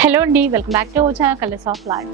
Hello and welcome back to our channel Colors of Life.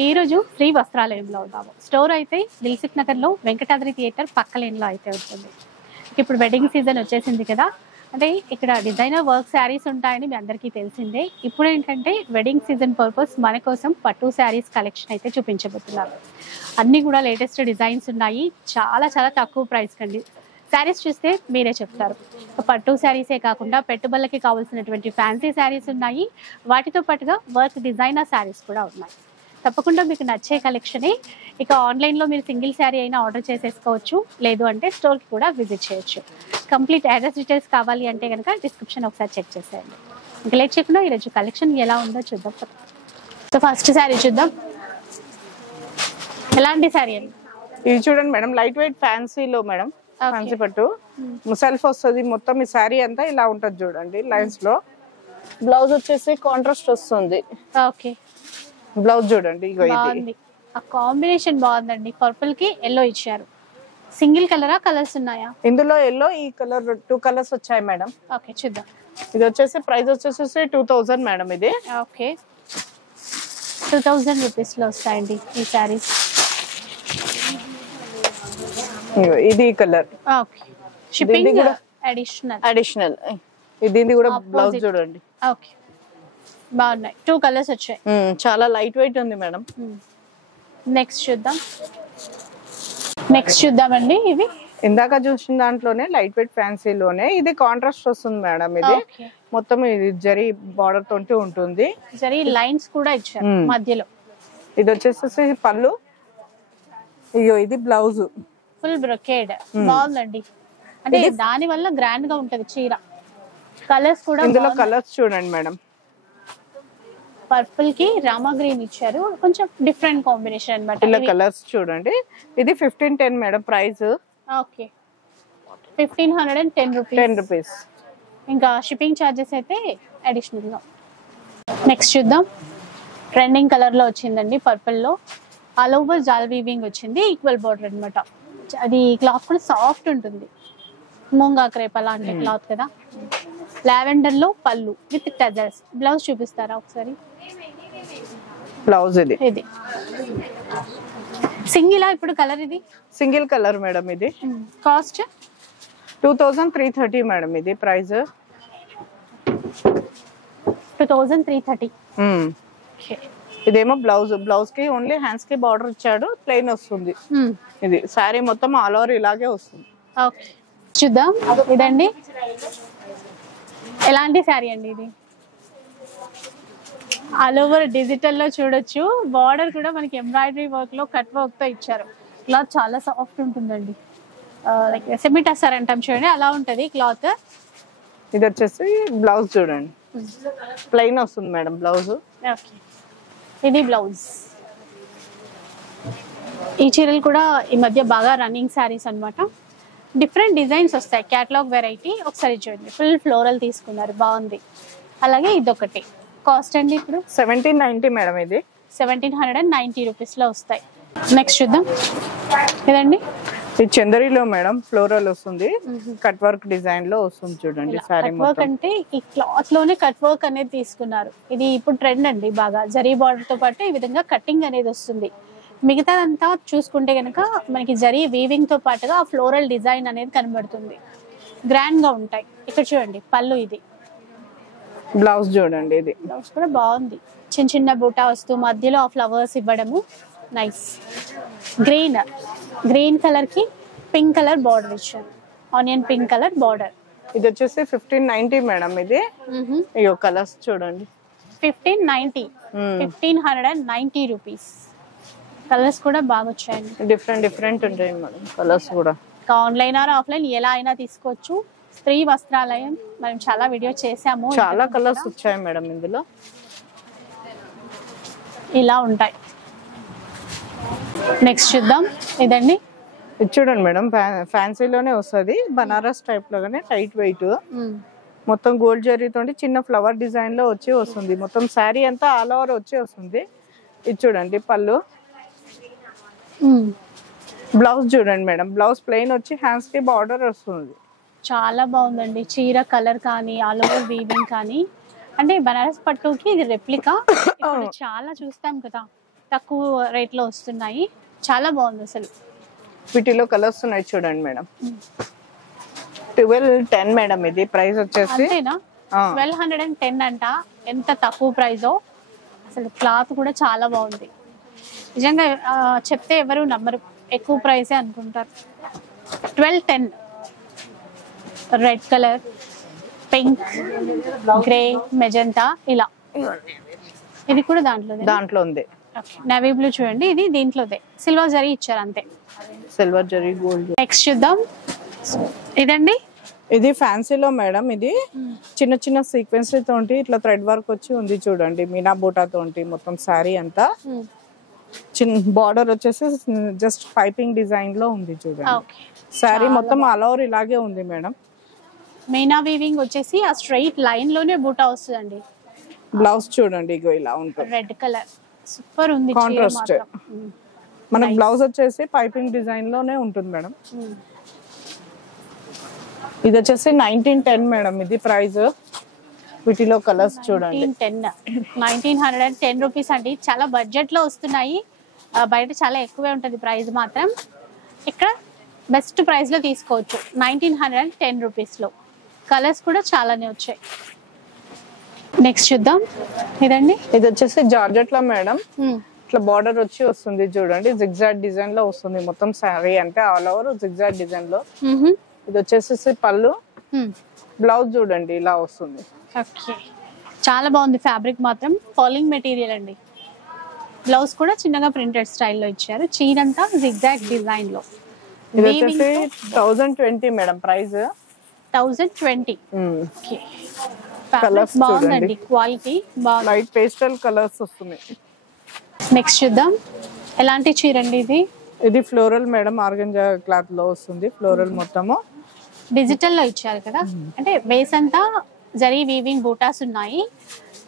ఈ రోజు శ్రీ వస్త్రాలయంలో ఉన్నాము. Store అయితే దిల్సుఖ్ నగర్ లో వెంకటాద్రి థియేటర్ పక్క లేన్ లో అయితే ఉంటుంది. ఇప్పుడు వెడ్డింగ్ సీజన్ వచ్చేసింది కదా, అంటే ఇక్కడ డిజైనర్ వర్క్ శారీస్ ఉంటాయని మీ అందరికీ తెలిసిందే. ఇప్పుడు ఏంటంటే వెడ్డింగ్ సీజన్ పర్పస్ మన కోసం పట్టు శారీస్ కలెక్షన్ అయితే చూపించబోతున్నారు. అన్నీ కూడా లేటెస్ట్ డిజైన్స్ ఉన్నాయి, చాలా చాలా తక్కువ ప్రైస్ కండి. శారీస్ చూస్తే మీరే చెప్తారు. పట్టు శారీసే కాకుండా పెట్టుబడులకి కావాల్సినటువంటి ఫ్యాన్సీ శారీస్ ఉన్నాయి, వాటితో పాటుగా వర్క్ డిజైనర్ శారీస్ కూడా ఉన్నాయి. తప్పకుండా మీకు నచ్చే కలెక్షనే. ఇక ఆన్లైన్లో మీరు సింగిల్ శారీ అయినా ఆర్డర్ చేసేసుకోవచ్చు, లేదు అంటే స్టోర్కి కూడా విజిట్ చేయొచ్చు. కంప్లీట్ అడ్రస్ డీటెయిల్స్ కావాలి అంటే కనుక డిస్క్రిప్షన్ ఒకసారి చెక్ చేసేయండి. ఇంకా లేట్ చేయకుండా ఈరోజు కలెక్షన్ ఎలా ఉందో చూద్దాం. సో ఫస్ట్ శారీ చూద్దాం. ఎలాంటి శారీ అండి ఇది? చూడండి మేడం, లైట్ వెయిట్ ఫ్యాన్సీలో మేడం, ఫ్యాన్సీ పట్టు సెల్ఫ్ వస్తుంది. మొత్తం ఈ శారీ అంతా ఇలా ఉంటది చూడండి లైన్స్ లో. బ్లౌజ్ వచ్చేసి కాంట్రాస్ట్ వస్తుంది. ఓకే, బ్లౌజ్ చూడండి, ఇగో ఇది బాగుంది. ఆ కాంబినేషన్ బాగుందండి. పర్పుల్ కి ఎల్లో ఇచ్చారు. సింగిల్ కలరా, కలర్స్ ఉన్నాయా? ఇందులో ఎల్లో, ఈ కలర్ 2 కలర్స్ వచ్చాయి మేడం. ఓకే చూద్దాం. ఇది వచ్చేసి ప్రైస్ వచ్చేసి 2000 మేడం. ఇది ఓకే 2000 రూపీస్ లో వస్తాయండి ఈ శారీస్. ఇది కలర్. Okay, shipping additional. దీన్ని కూడా బ్లౌజ్ చూడండి. ఓకే బాగున్నాయి. 2 కలర్స్ వచ్చాయి. చాలా లైట్ వెయిట్ ఉంది మేడం. నెక్స్ట్ చూద్దామండి. ఇవి ఇందాక చూసిన దాంట్లోనే లైట్ వెయిట్ ఫ్యాన్సీలోనే ఇది కాంట్రాస్ట్ వస్తుంది మేడం. ఇది మొత్తం ఇది జరీ బార్డర్ తోటి ఉంటుంది. జరీ లైన్స్ కూడా ఇచ్చారు మధ్యలో. ఇది వచ్చేసి పళ్ళు, ఇగో ఇది బ్లౌజ్. ఫుల్ బ్రొకేడ్ బాగుందండి. అంటే దాని వల్ల గ్రాండ్ గా ఉంటది చీర. కలర్స్ కూడా ఇందులో కలర్స్ చూడండి మేడం. పర్పుల్ కి రామా గ్రీన్ ఇచ్చారు, కొంచెం డిఫరెంట్ కాంబినేషన్ అన్నమాట. ఇలా కలర్స్ చూడండి. ఇది 1510 మేడం ప్రైస్. Okay 1510 rupees. ఇంకా షిప్పింగ్ ఛార్జెస్ అయితే అడిషనల్ గా. నెక్స్ట్ చూద్దాం. ట్రెండింగ్ కలర్ లో వచ్చిందండి, పర్పుల్ లో. ఆల్ ఓవర్ జాల్ వీవింగ్ వచ్చింది, ఈక్వల్ బోర్డర్ అన్నమాట. అది క్లాత్ కూడా సాఫ్ట్ ఉంటుంది, మూంగా క్రేప్ అలాంటి క్లాత్ కదా. లావెండర్ లో పళ్ళు విత్ టజల్స్. బ్లౌజ్ చూపిస్తారా ఒకసారి? బ్లౌజ్ ఇది సింగిల్ ఇప్పుడు కలర్. ఇది సింగిల్ కలర్ మేడం. ఇది కాస్ట్ 2330 మేడం. ఇది ప్రైస్ 2330. ఇదేమో బ్లౌజ్. బ్లౌజ్ కి ఓన్లీ హ్యాండ్స్ కి బార్డర్ ఇచ్చాడు, ప్లెయిన్ వస్తుంది. ఇది సారీ మొత్తం ఆల్ ఓవర్ ఇలాగే వస్తుంది. ఓకే చూద్దాం. ఇదండి ఎలాంటి శారీ అండి? ఇది ఆల్ ఓవర్ డిజిటల్ లో చూడొచ్చు. బార్డర్ కూడా మనకి ఎంబ్రాయిడరీ వర్క్ లో కట్ వర్క్ తో ఇచ్చారు. క్లాత్ చాలా సాఫ్ట్ ఉంటుందండి, లైక్ సెమీ టస్సర్ అంటాం చూడండి, అలా ఉంటది క్లాత్. ఇది వచ్చేసి బ్లౌజ్ చూడండి, ప్లెయిన్ వస్తుంది మేడం బ్లౌజ్. ఓకే ఇది బ్లౌజ్. ఈ చీరలు కూడా ఈ మధ్య బాగా రన్నింగ్ శారీస్ అన్నమాట. డిఫరెంట్ డిజైన్స్ వస్తాయి, క్యాటలాగ్ వెరైటీ. ఒకసారి చూడండి, ఫుల్ ఫ్లోరల్ తీసుకున్నారు, బాగుంది. అలాగే ఇదొకటి. కాస్ట్ అండి ఇప్పుడు 1790 మేడం. ఇది 1790 రూపీస్ లో వస్తాయి. నెక్స్ట్ చూద్దాం. ఇదండి ఇది చందరిలో మేడం, ఫ్లోరల్ వస్తుంది, కట్ వర్క్ డిజైన్ లో వస్తుంది చూడండి. సారీ వర్క్ అంటే ఈ క్లాత్ లోనే కట్ వర్క్ అనేది తీసుకున్నారు. ఇది ఇప్పుడు ట్రెండ్ అండి బాగా. జరీ బార్డర్ తో పాటు ఈ విధంగా కటింగ్ అనేది వస్తుంది. మిగతాదంతా చూసుకుంటే కనుక మనకి జరీ వీవింగ్ తో పాటుగా ఆ ఫ్లోరల్ డిజైన్ అనేది కనబడుతుంది, గ్రాండ్ గా ఉంటాయి. ఇక్కడ చూడండి పళ్ళు. ఇది బ్లౌజ్ చూడండి. ఇది బ్లౌజ్ కూడా బాగుంది, చిన్న చిన్న బూటా వస్తూ మధ్యలో ఆ ఫ్లవర్స్ ఇవ్వడము, నైస్. గ్రీన్ కలర్ కి పింక్ కలర్ బార్డర్ ఇచ్చారు, ఆనియన్ పింక్ కలర్ బార్డర్. ఇది వచ్చేసి 1590 మేడం. ఇది ఇగో కలర్స్ చూడండి. 1590 రూపీస్. కలర్స్ కూడా బాగా వచ్చాయండి, డిఫరెంట్ ఉంటాయి మేడం కలర్స్ కూడా. ఆన్లైన్ ఆర్ ఆఫ్లైన్ ఎలా అయినా తీసుకోవచ్చు. స్త్రీ వస్త్రాలయం మనం చాలా వీడియో చేసాము, చాలా కలర్స్ వచ్చాయి మేడం ఇందులో. ఇలా ఉంటాయి. నెక్స్ట్ చూద్దాం. ఇదండి ఇది చూడండి మేడం, ఫ్యాన్సీలోనే వస్తుంది, బనారస్ టైప్ లోనే, టైట్ వెయిట్, మొత్తం గోల్డ్ జరీతో చిన్న ఫ్లవర్ డిజైన్ లో వచ్చి వస్తుంది. మొత్తం శారీ అంతా ఆల్ ఓవర్ వచ్చి వస్తుంది. ఇది చూడండి పళ్ళు. బ్లౌజ్ చూడండి మేడం, బ్లౌజ్ ప్లెయిన్ వచ్చి హ్యాండ్స్ కి బార్డర్ వస్తుంది. చాలా బాగుందండి చీర కలర్ కానీ ఆల్ ఓవర్ వీవింగ్ కానీ. అంటే బనారస్ పట్టుకి ఇది రెప్లికా. ఇప్పుడు చాలా చూస్తాం కదా, తక్కువ రేట్ లో వస్తున్నాయి. చాలా బాగుంది అసలు. వీటిలో కలర్స్ ఉన్నాయి చూడండి మేడం. 1210 మేడం ఇది ప్రైస్ వచ్చేసి. అంతేనా? 1210 అంట. ఎంత తక్కువ ప్రైజో. అసలు క్లాత్ కూడా చాలా బాగుంది నిజంగా. చెప్తే ఎవరు నమ్మరు, ఎక్కువ ప్రైసే అనుకుంటారు. 1210. Red colour, pink, grey, magenta ఇలా. ఇది కూడా దాంట్లో ఉంది. నేవీ బ్లూ చూడండి, ఇది దీంట్లోదే. సిల్వర్ జరీ ఇచ్చారు అంతే. Silver zari gold. నెక్స్ట్ చూద్దాం. ఇదండి, ఇది ఫ్యాన్సీలో మేడం. ఇది చిన్న చిన్న సీక్వెన్స్ తోటి ఇట్లా థ్రెడ్ వర్క్ వచ్చి ఉంది చూడండి. మీనా బూటా తోటి మొత్తం శారీ అంతా. చిన్న బార్డర్ వచ్చేసి జస్ట్ పైపింగ్ డిజైన్ లో ఉంది చూడండి. శారీ మొత్తం ఆల్ ఓవర్ ఇలాగే ఉంది మేడం. మీనా వీవింగ్ వచ్చేసి ఆ స్ట్రైట్ లైన్ లోనే బూటా వస్తుందండి. బ్లౌజ్ చూడండి ఇగో ఇలా ఉంటుంది. రెడ్ కలర్ సూపర్ ఉంది. కాంట్రాస్ట్. మనకి బ్లౌజ్ వచ్చేసి పైపింగ్ డిజైన్ లోనే ఉంటుంది మేడం. ఇది వచ్చేసి 1910 మేడం ఇది ప్రైస్. వీటిలో కలర్స్ చూడండి. 1910 రూపీస్ అండి. చాలా బడ్జెట్ లో వస్తున్నాయి. బయట చాలా ఎక్కువే ఉంటుంది ప్రైస్ మాత్రం. ఇక్కడ బెస్ట్ ప్రైస్ లో తీసుకోవచ్చు 1910 రూపీస్ లో. కలర్స్ కూడా చాలానే వచ్చాయి. నెక్స్ట్ చూద్దాం. ఇదండి, ఇది వచ్చేసి జార్జెట్ లో మేడం. ఇట్లా బార్డర్ వచ్చి వస్తుంది చూడండి. జిగ్జాగ్ డిజైన్ లో వస్తుంది మొత్తం శారీ అంటే ఆల్ ఓవర్ జిగ్జాగ్ డిజైన్ లో. ఇది వచ్చేసి పళ్ళు. బ్లౌజ్ చూడండి ఇలా వస్తుంది. ఓకే, చాలా బాగుంది. ఫ్యాబ్రిక్ మాత్రం ఫాలింగ్ మెటీరియల్ అండి. బ్లౌజ్ కూడా చిన్నగా ప్రింటెడ్ స్టైల్లో ఇచ్చారు. చీరంతా జిగ్జాగ్ డిజైన్ లో. ఇది వచ్చేసి 1020 మేడం ప్రైస్. 1020. ఓకే, కలర్స్ బాగుందండి. క్వాలిటీ బాగుంది. లైట్ పేస్టల్ కలర్స్ వస్తున్నాయి. నెక్స్ట్ చూద్దాం. ఎలాంటి చీర అండి ఇది? ఇది ఫ్లోరల్ మేడం. ఆర్గంజా క్లాత్ లో వస్తుంది. ఫ్లోరల్ మొత్తము డిజిటల్ లో ఇచ్చారు కదా. అంటే బేస్ అంతా జరీ వీవింగ్ బూటాస్ ఉన్నాయి.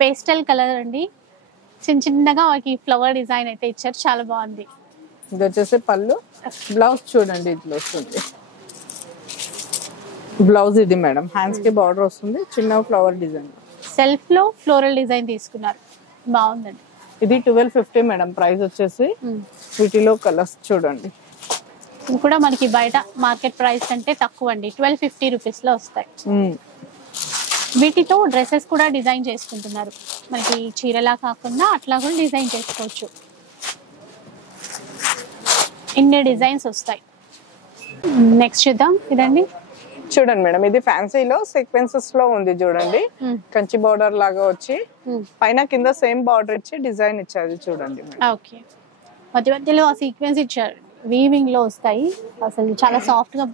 పేస్టల్ కలర్ అండి. చిన్నగా వాటికి ఫ్లవర్ డిజైన్ అయితే ఇచ్చారు. చాలా బాగుంది. ఇది వచ్చేసి పళ్ళు. బ్లౌజ్ చూడండి ఇట్లా వస్తుంది. బ్లౌజ్ ఇది మేడం. హ్యాండ్స్ కి బార్డర్ వస్తుంది. చిన్న ఫ్లవర్ డిజైన్. సెల్ఫ్ లో ఫ్లోరల్ డిజైన్ తీసుకున్నారు. బాగుందండి. ఇది 1250 మేడం ప్రైస్ వచ్చేసి. వీటిలో కలర్స్ చూడండి. ఇది కూడా మనకి బయట మార్కెట్ ప్రైస్ కంటే తక్కువ అండి. 1250 రూపీస్ లో వస్తాయి. వీటితో డ్రెస్సెస్ కూడా డిజైన్ చేసుకుంటున్నారు. మనకి చీరలా కాకుండా అట్లా కూడా డిజైన్ చేసుకోవచ్చు. ఇన్ని డిజైన్స్ వస్తాయి. నెక్స్ట్ చూద్దాం. ఇదండి చూడండి మేడం. ఇది ఫ్యాన్సీలో సీక్వెన్సెస్ లో ఉంది చూడండి. కంచి బార్డర్ లాగా వచ్చి పైన కింద సేమ్ బార్డర్ ఇచ్చి డిజైన్ ఇచ్చారు చూడండి. ఓకే, మధ్య మధ్యలో ఆ సీక్వెన్స్ ఇచ్చారు. వీవింగ్ లో వస్తాయి. అసలు చాలా సాఫ్ట్ గా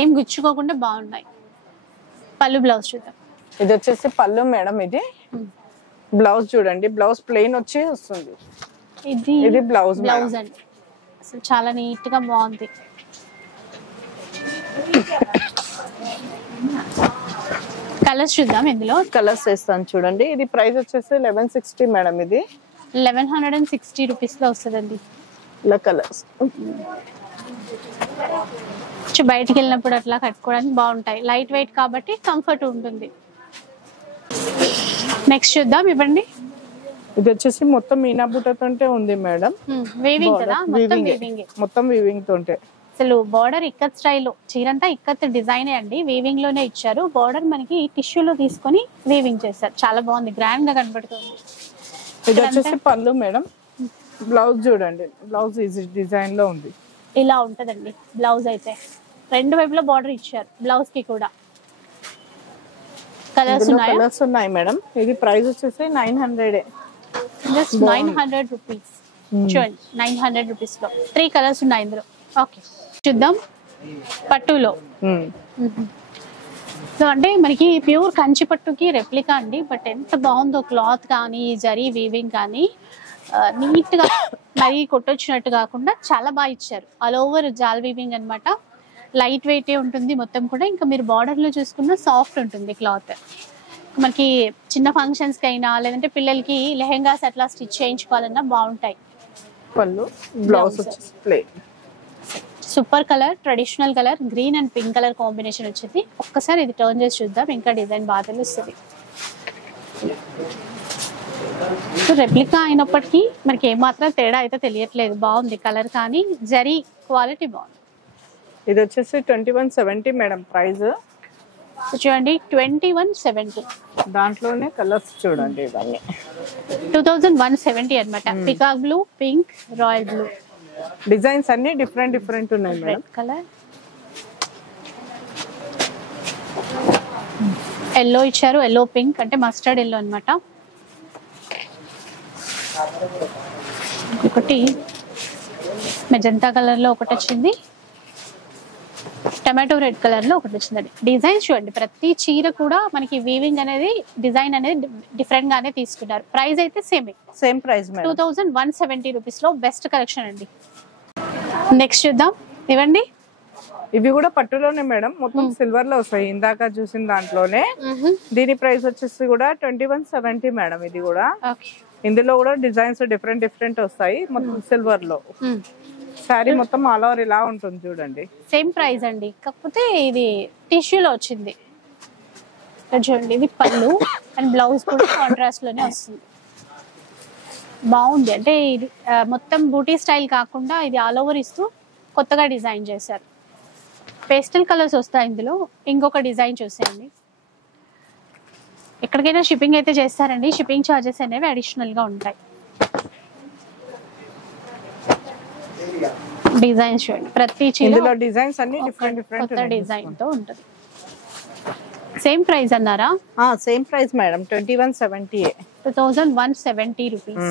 ఏం గుచ్చుకోకుండా బాగున్నాయి. పళ్ళు, బ్లౌజ్ చూద్దాం. ఇది వచ్చేసి పళ్ళు మేడం. ఇది బ్లౌజ్ చూడండి. బ్లౌజ్ ప్లెయిన్ వచ్చి వస్తుంది. ఇది బ్లౌజ్ అండి. అసలు చాలా నీట్ గా బాగుంది. కలర్స్ చూద్దాం. ఇందులో కలర్స్ వేస్తాను చూడండి. ఇది ప్రైస్ వచ్చేసి 1160 మేడం. ఇది 1160 రూపీస్ లో వస్తుందండి. ఇలా కలర్స్ బయటికి వెళ్ళినప్పుడు అట్లా కట్టుకోవడానికి బాగుంటాయి. లైట్ వెయిట్ కాబట్టి కంఫర్ట్ ఉంటుంది. నెక్స్ట్ చూద్దాం. ఇవ్వండి. ఇది వచ్చేసి మొత్తం మీనా బుట్టతోటే ఉంది మేడం. వీవింగ్ కదా, మొత్తం వీవింగ్ తోటే. అసలు బార్డర్ ఇక్కత్ స్టైల్. చీరంతా ఇక్కత్ డిజైన్ అండి. వీవింగ్ లోనే ఇచ్చారు. బార్డర్ మనకి టిష్యూలో తీసుకొని వీవింగ్ చేశారు. చాలా బాగుంది. గ్రాండ్ గా కనబడుతుంది. ఇది వచ్చేసి పళ్ళు మేడం. బ్లౌజ్ చూడండి. బ్లౌజ్ ఈజీ డిజైన్ లో ఉంది. ఇలా ఉంటదండి బ్లౌజ్ అయితే. రెండు వైపులా బార్డర్ ఇచ్చారు బ్లౌజ్ కి కూడా. కలర్స్ ఉన్నాయి మేడం. ఇది ప్రైస్ వచ్చేసి 900. Just 900 rupees. చూడండి, 900 రూపీస్ లో 3 కలర్స్ ఉన్నాయి ఇందులో. ఓకే, చూద్దాం. పట్టులో సో అంటే మనకి ప్యూర్ కంచి పట్టుకి రెప్లికా అండి. బట్ ఎంత బాగుందో క్లాత్ కానీ, జరీ వీవింగ్ కానీ నీట్ గా మరీ కొట్టొచ్చినట్టు కాకుండా చాలా బాగా ఇచ్చారు. ఆల్ ఓవర్ జాల్ వీవింగ్ అనమాట. లైట్ వెయిట్ ఉంటుంది మొత్తం కూడా. ఇంకా మీరు బార్డర్ లో చూసుకున్న సాఫ్ట్ ఉంటుంది క్లాత్. మనకి చిన్న ఫంక్షన్స్ కి అయినా లేదంటే పిల్లలకి లెహెంగాస్ అట్లా స్టిచ్ చేయించుకోవాలన్నా బాగుంటాయి. పళ్ళు, బ్లౌజ్ వచ్చేసి plain. Super colour, traditional colour, green and pink colour combination వచ్చింది. ఒక్కసారి ఇది టర్న్ చేసి చూద్దాం, ఇంకా డిజైన్ బాగా తెలుస్తుంది. సో రెప్లికా అయినప్పటికీ మనకి ఏమాత్రం తేడా అయితే తెలియట్లేదు. బాగుంది కలర్, కానీ జరీ క్వాలిటీ బాగుంది. ఇది వచ్చేసి 2170 మేడం ప్రైస్. చూడండి 2170, దాంట్లోనే కలర్స్ చూడండి ఇవన్నీ 2170 అనమాట. Peacock blue, pink, royal blue designs అన్ని డిఫరెంట్ ఉన్నాయి మేడం. రెడ్ కలర్, ఎల్లో ఇచ్చారు, ఎల్లో పింక్ అంటే మస్టర్డ్ ఎల్లో అనమాట. ఒకటి మెజంతా కలర్ లో ఒకటి వచ్చింది, టమాటో రెడ్ కలర్ లో ఒకటి వచ్చిందండి. డిజైన్స్ చూడండి, ప్రతి చీర కూడా మనకి వీవింగ్ అనేది, డిజైన్ అనేది డిఫరెంట్ గానే తీసుకున్నారు. ప్రైస్ అయితే సేమ్ ప్రైస్ 2170 రూపీస్ లో బెస్ట్ కలెక్షన్ అండి. నెక్స్ట్ చూద్దాం, ఇవ్వండి. ఇవి కూడా పట్టులోనే మేడం, మొత్తం సిల్వర్ లో వస్తాయి. ఇందాక చూసిన దాంట్లోనే దీని ప్రైస్ వచ్చేసి కూడా 2170 మేడం. ఇది కూడా ఇందులో కూడా డిజైన్స్ డిఫరెంట్ వస్తాయి, మొత్తం సిల్వర్ లో. సారీ మొత్తం ఆల్ ఓవర్ ఇలా ఉంటుంది చూడండి. సేమ్ ప్రైస్ అండి, కాకపోతే ఇది టిష్యూలో వచ్చింది. చూడండి, ఇది పళ్ళు అండ్ బ్లౌజ్ కూడా కాంట్రాస్ట్ లోనే వస్తుంది. బాగుంది, అంటే ఇది మొత్తం బూటీ స్టైల్ కాకుండా ఇది ఆల్ ఓవర్ ఇస్తూ కొత్తగా డిజైన్ చేశారు. పేస్టల్ కలర్స్ వస్తాయి ఇందులో. ఇంకొక డిజైన్ చూసేయండి. ఎక్కడికైనా షిప్పింగ్ అయితే చేస్తారండి, షిప్పింగ్ ఛార్జెస్ అనేవి అడిషనల్ గా ఉంటాయి. డిజైన్స్ చూడండి, ప్రతి చీర డిజైన్స్ అన్ని డిఫరెంట్ కొత్త డిజైన్ తో ఉంటుంది. సేమ్ ప్రైస్ అన్నారా? Same price madam, 2170 rupees.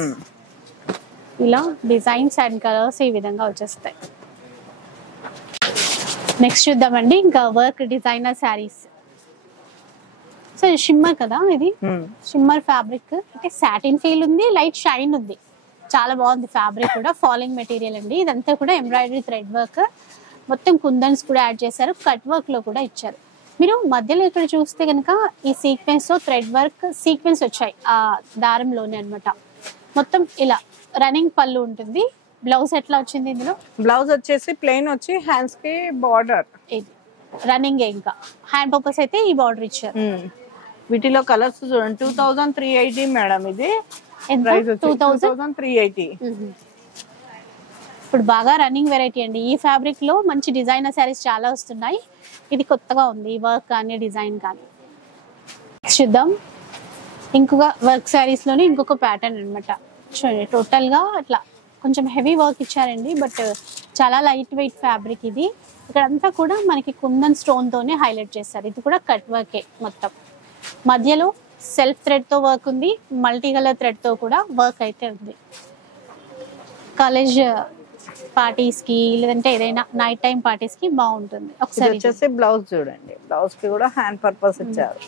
ఇలా డిజైన్స్ అండ్ కలర్స్ ఈ విధంగా వచ్చేస్తాయి. నెక్స్ట్ చూద్దామండి, ఇంకా work designer saris. So shimmer కదా, ఇది షిమ్మర్ ఫ్యాబ్రిక్, అంటే సాటిన్ ఫీల్ ఉంది, లైట్ షైన్ ఉంది. చాలా బాగుంది ఫ్యాబ్రిక్ కూడా. ఫాలింగ్ మెటీరియల్ అండి, ఇదంతా కూడా ఎంబ్రాయిడరీ థ్రెడ్ వర్క్, మొత్తం కుందన్స్ కూడా యాడ్ చేశారు, కట్ వర్క్ లో కూడా ఇచ్చారు. మీరు మధ్యలో ఇక్కడ చూస్తే కనుక ఈ సీక్వెన్స్ తో థ్రెడ్ వర్క్ సీక్వెన్స్ వచ్చాయి ఆ దారంలోనే అన్నమాట. మొత్తం ఇలా రన్నింగ్ పళ్ళు ఉంటుంది. బ్లౌజ్ ఎట్లా వచ్చింది ఇందులో? బ్లౌజ్ వచ్చేసి ప్లెయిన్ వచ్చి హ్యాండ్స్ కి బార్డర్, ఇది రన్నింగ్. ఇంకా హ్యాండ్ పర్పస్ అయితే ఈ బార్డర్ ఇచ్చారు. వీటిలో కలర్స్ చూడండి. 2380 మేడం. ఇది 2380. ఇప్పుడు బాగా రన్నింగ్ వెరైటీ అండి. ఈ ఫ్యాబ్రిక్ లో మంచి డిజైనర్ శారీస్ చాలా వస్తున్నాయి. ఇది కొత్తగా ఉంది, వర్క్ కానీ డిజైన్ కానీ. చూద్దాం, ఇంకొక వర్క్ శారీస్ లోనే ఇంకొక ప్యాటర్న్ అనమాట. చూడండి, టోటల్ గా అట్లా కొంచెం హెవీ వర్క్ ఇచ్చారండి, బట్ చాలా లైట్ వెయిట్ ఫ్యాబ్రిక్ ఇది. ఇక్కడంతా కూడా మనకి కుందన్ స్టోన్ తోనే హైలైట్ చేస్తారు. ఇది కూడా కట్ వర్కే మొత్తం. మధ్యలో సెల్ఫ్ థ్రెడ్ తో వర్క్ ఉంది, మల్టీ కలర్ థ్రెడ్ తో కూడా వర్క్ అయితే ఉంది. కాలేజ్ పార్టీస్ కి లేదంటే ఏదైనా నైట్ టైం పార్టీస్ కి బాగుంటుంది. ఒకసారి వచ్చేసి బ్లౌజ్ చూడండి, బ్లౌజ్ కి కూడా హ్యాండ్ పర్పస్ ఇచ్చారు.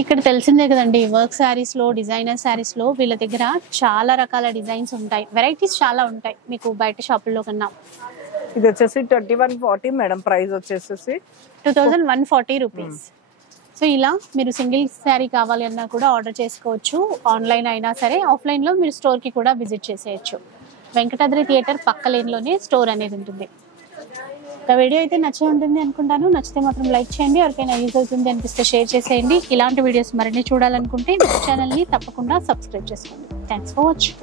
ఇక్కడ తెలిసిందే కదండి, వర్క్ శారీస్ లో, డిజైనర్ శారీస్ లో వీళ్ళ దగ్గర చాలా రకాల డిజైన్స్ ఉంటాయి, వెరైటీస్ చాలా ఉంటాయి మీకు బయట షాపుల్లో కన్నా. ఇది వచ్చేసి 2140 మేడం. ప్రైస్ వచ్చేసి 2140 రూపీస్. సో ఇలా మీరు సింగిల్ శారీ కావాలి అన్నా కూడా ఆర్డర్ చేసుకోవచ్చు. ఆన్లైన్ అయినా సరే, ఆఫ్లైన్ లో మీరు స్టోర్ కి కూడా విజిట్ చేసేయచ్చు. వెంకటాద్రి థియేటర్ పక్క లేన్ లోనే స్టోర్ అనేది ఉంటుంది. ఒక వీడియో అయితే నచ్చే ఉంటుంది అనుకుంటాను. నచ్చితే మాత్రం లైక్ చేయండి, ఎవరికైనా యూజ్ అవుతుంది అనిపిస్తే షేర్ చేసేయండి. ఇలాంటి వీడియోస్ మరిన్ని చూడాలనుకుంటే ఛానల్ ని తప్పకుండా సబ్స్క్రైబ్ చేసుకోండి. Thanks for watching.